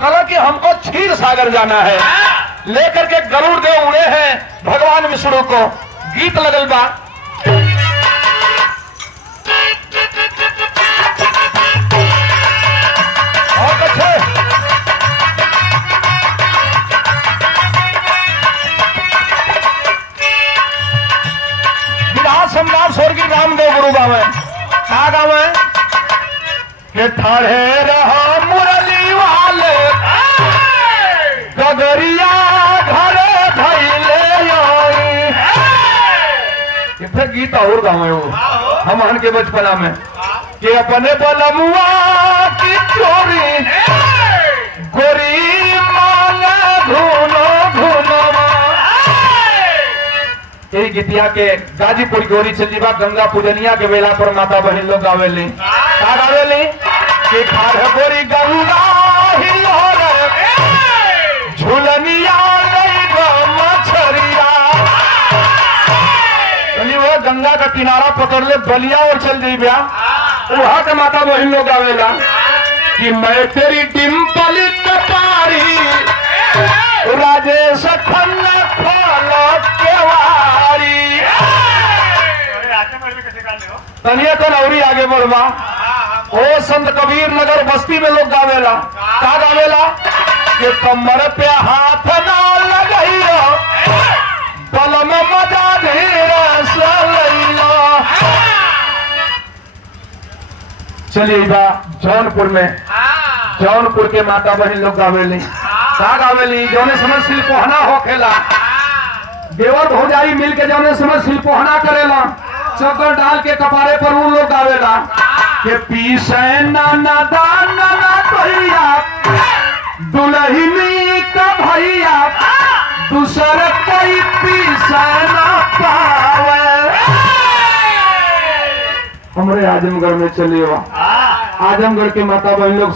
कहा कि हमको क्षीर सागर जाना है। लेकर के गरुड़ देव उड़े हैं भगवान विष्णु को। गीत लगल बा। और अच्छे विराट सम्राट स्वर्गीय रामदेव गुरु गावे क्या गावे के ठाड़े रहा मुरली वाले गगरिया घरे धैले आई। फिर गीत और गावे वो हमहन के बचपना में कि अपने बलमुआ की चोरी गोरी मांगे धुनो धुनवा। यही गीतिया के गाजीपुर गोरी चलीबा गंगा पूजनिया के बेला पर माता बहन लोग गावेली का गावेली कि खार गोरी गंगा ही और झुलनिया नहीं गो मछरिया। वो गंगा का किनारा पकड़ ले बलिया और चल जाई ब्या वहां के माता बहन लोग गावेला कि मैं तेरी डिम्पल कपारी राजेश खन्ना खोलो केवारी। तनिया तो नौरी आगे बढ़वा। ओ संत कबीर नगर बस्ती में लोग गावेला का गावेला कि कमर पे हाथ ना लगाइयो बलम मजा धीरे से लइलो। चलिए बा जौनपुर में जौनपुर के माता बहन लोग गावेली का गावेली जौने समझ सिलपोहना होखेला देवर भौजाई मिल के जौने समझ सिलपोहना करेला चक्कर डाल के कपारे पर उन लोग गावेला के पीसे नाना दाना भैया दुल्हनी का भैया दूसर कोई पीसा ना पावे। हमारे आजमगढ़ में चलिए आजमगढ़ के माता बहन लोग